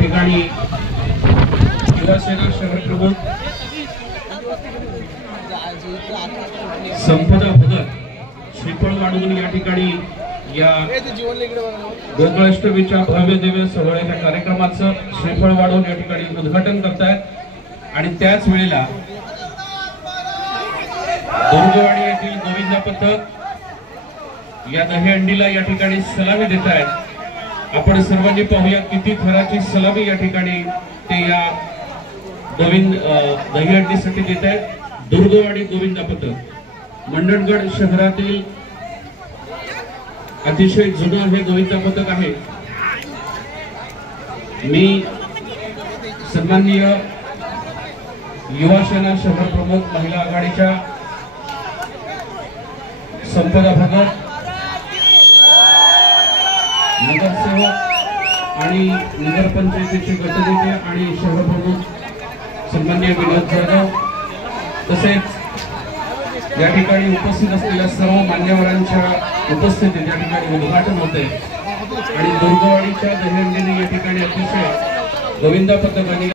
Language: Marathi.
ठिकाणी युवासेना शहर प्रमुख संपदा भगत श्रीफळ वाढवून या ठिकाणी या गोकुळाष्टमीच्या भव्य दिव्य सोहळ्याच्या कार्यक्रमाचं श्रीफळ वाढवून या ठिकाणी उद्घाटन करतायत आणि त्याच वेळेला दुर्गवाडी येथील गोविंदा पथक या दहीहंडीला या ठिकाणी सलामी देत आहेत। आपण सर्वांनी पाहूया किती थराची सलामी या ठिकाणी ते या दहीहंडीसाठी देत आहेत। दुर्गवाडी गोविंदा पथक मंडणगड शहरातील अतिशय जुनं हे गोविंदा पथक आहे। मी सन्माननीय युवासेना शहर प्रमुख महिला आघाडीच्या संपदा भगत नगरसेवक आणि नगरपंचायतीचे गटनेते आणि शहर प्रमुख सन्माननीय विनोद जाधव तसेच या ठिकाणी उपस्थित असलेल्या सर्व मान्यवरांच्या उपस्थितीत या ठिकाणी उद्घाटन होते आणि दुर्गवाडीच्या दहीहंडीने या ठिकाणी अतिशय गोविंदा पथकाने